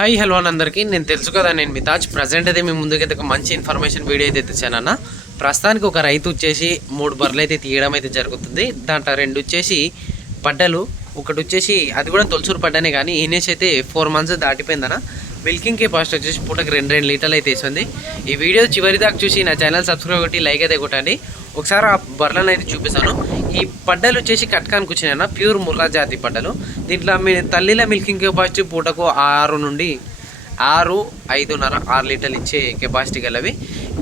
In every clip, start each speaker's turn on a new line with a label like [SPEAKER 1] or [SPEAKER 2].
[SPEAKER 1] Hi hello అని అందరికీ. నేను తెలుసు కదా నేను మితాజ్ ప్రజెంట్ అయితే మీ ముందుకైతే ఒక మంచి ఇన్ఫర్మేషన్ వీడియో అయితే తెచ్చానన్న. ప్రస్తుతానికి ఒక రైతు వచ్చేసి మూడు బర్రెలు అయితే తీయడం అయితే జరుగుతుంది. దాంట్లో రెండు వచ్చేసి పడ్డలు ఒకటి వచ్చేసి అది కూడా తొలచూరు పడ్డానే కానీ ఈనేసి అయితే ఫోర్ మంత్స్ దాటిపోయిందన్న. మిల్కింగ్ కెపాసిటీ వచ్చేసి పూటకి రెండు రెండు లీటర్లు అయితే వేసింది. ఈ వీడియో చివరి దాకా చూసి నా ఛానల్ సబ్స్క్రైబ్ కొట్టి లైక్ అయితే కొట్టండి. ఒకసారి ఆ బర్రెలను అయితే చూపిస్తాను. ఈ పడ్డలు వచ్చేసి కట్కానికి వచ్చినాయన్న ప్యూర్ ముర్రా జాతి పడ్డలు. దీంట్లో మీ తల్లిల మిల్కింగ్ కెపాసిటీ పూటకు ఆరు నుండి ఆరు ఐదున్నర ఆరు లీటర్లు ఇచ్చే కెపాసిటీ గలవి.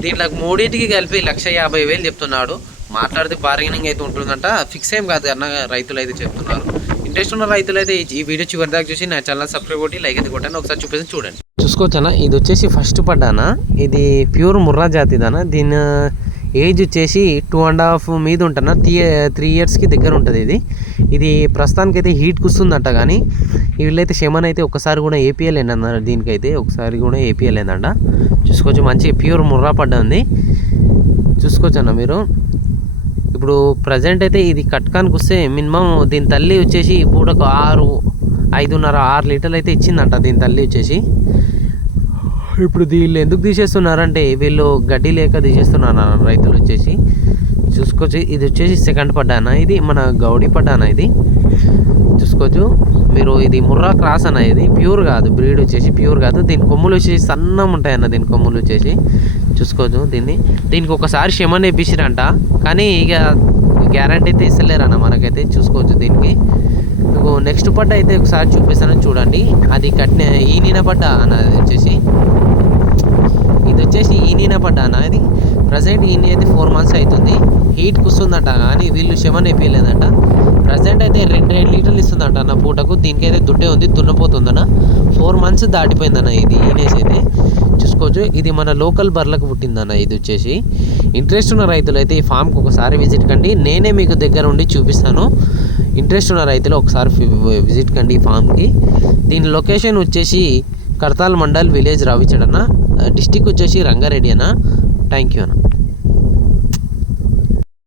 [SPEAKER 1] దీంట్లో మూడింటికి కలిపి లక్ష యాభై వేలు చెప్తున్నాడు. మాట్లాడితే బార్గెనింగ్ అయితే ఉంటుందంట. ఫిక్స్ ఏం కాదు అన్న రైతులు అయితే చెప్తున్నారు. ఇంట్రెస్ట్ ఉన్న రైతులు అయితే ఈ వీడియో చివరి దాకా చూసి నా ఛానల్ సబ్స్క్రైబ్ కొట్టి లైక్ అయితే కొట్టాను ఒకసారి చూపించి చూడండి. చూసుకోవచ్చానా ఇది వచ్చేసి ఫస్ట్ పడ్డానా ఇది ప్యూర్ ముర్రా జాతిదానా దీని ఏజ్ వచ్చేసి టూ అండ్ హాఫ్ మీద ఉంటున్నా త్రీ త్రీ ఇయర్స్కి దగ్గర ఉంటుంది ఇది. ఇది ప్రస్తుతానికి అయితే హీట్ కుస్తుందంట కానీ వీళ్ళైతే శమన్ అయితే ఒకసారి కూడా ఏపీఎల్ అన్నారు దీనికైతే ఒకసారి కూడా ఏపీఎల్ ఏందంట. చూసుకోవచ్చు మంచి ప్యూర్ ముర్రా పడ్డ ఉంది. చూసుకోవచ్చు అన్న మీరు. ఇప్పుడు ప్రజెంట్ అయితే ఇది కట్కానికి వస్తే మినిమం దీని తల్లి వచ్చేసి పూటకు ఆరు ఐదున్నర ఆరు లీటర్లు అయితే ఇచ్చిందంట దీని తల్లి వచ్చేసి. ఇప్పుడు వీళ్ళు ఎందుకు తీసేస్తున్నారంటే వీళ్ళు గడ్డి లేక తీసేస్తున్నారు రైతులు వచ్చేసి. చూసుకోవచ్చు ఇది వచ్చేసి సెకండ్ పడ్డానా ఇది మన గౌడీ పడ్డానా ఇది. చూసుకోవచ్చు మీరు ఇది ముర్రా క్రాస్ అన్న ఇది ప్యూర్ కాదు బ్రీడ్ వచ్చేసి ప్యూర్ కాదు. దీని కొమ్ములు వచ్చేసి సన్నం ఉంటాయన్న దీని కొమ్ములు వచ్చేసి. చూసుకోవచ్చు దీన్ని. దీనికి ఒకసారి శమన్ కానీ ఇక గ్యారంటీ అయితే ఇస్తలేరన్న మనకైతే చూసుకోవచ్చు దీనికి. మీకు నెక్స్ట్ పడ్డ అయితే ఒకసారి చూపిస్తాను చూడండి. అది కట్టిన ఈనిన పడ్డ అన్నది వచ్చేసి. ఇది వచ్చేసి ఈనిన పడ్డ అన్న. ఇది ప్రజెంట్ ఈని అయితే ఫోర్ మంత్స్ అవుతుంది. హీట్ కుస్తుందట కానీ వీళ్ళు శవన్ అయిపోయలేదంట. ప్రజెంట్ అయితే రెండు రెండు లీటర్లు ఇస్తుందంట అన్న పూటకు. దీనికైతే దుడ్డే ఉంది దున్నపోతుందన్న. ఫోర్ మంత్స్ దాటిపోయిందన్న ఇది ఈనేసి అయితే చూసుకోవచ్చు. ఇది మన లోకల్ బర్లకు పుట్టిందన్న ఇది వచ్చేసి. ఇంట్రెస్ట్ ఉన్న రైతులు అయితే ఈ ఫామ్కి ఒకసారి విజిట్ కండి. నేనే మీకు దగ్గర ఉండి చూపిస్తాను. ఇంట్రెస్ట్ ఉన్న రైతులు ఒకసారి విజిట్ కండి ఈ ఫామ్కి దీని లొకేషన్ వచ్చేసి కర్తాల్ మండల్ విలేజ్ రావిచడన్న. డిస్టిక్ వచ్చేసి రంగారెడ్డి అన్న. థ్యాంక్ యూ అన్న.